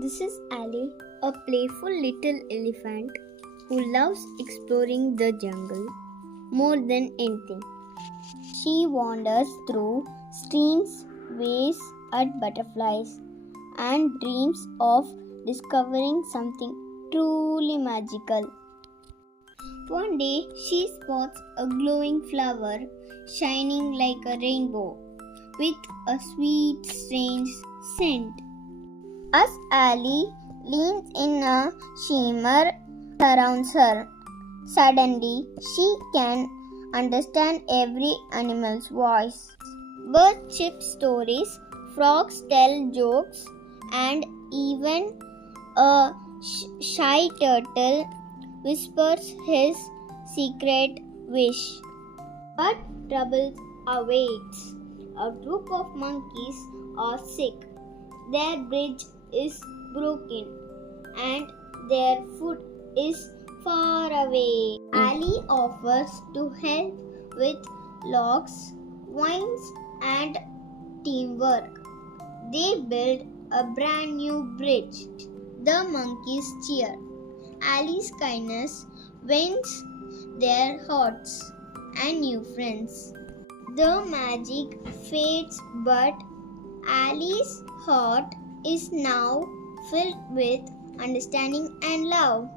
This is Ali, a playful little elephant who loves exploring the jungle more than anything. She wanders through streams, waves at butterflies, and dreams of discovering something truly magical. One day, she spots a glowing flower shining like a rainbow with a sweet, strange scent. As Ali leans in, a shimmer surrounds her. Suddenly, she can understand every animal's voice. Birds chirp stories, frogs tell jokes, and even a shy turtle whispers his secret wish. But trouble awaits. A group of monkeys are sick. Their bridge is broken and their food is far away. Ali offers to help with logs, vines, and teamwork. They build a brand new bridge. The monkeys cheer. Ali's kindness wins their hearts and new friends. The magic fades, but Ali's heart is now filled with understanding and love.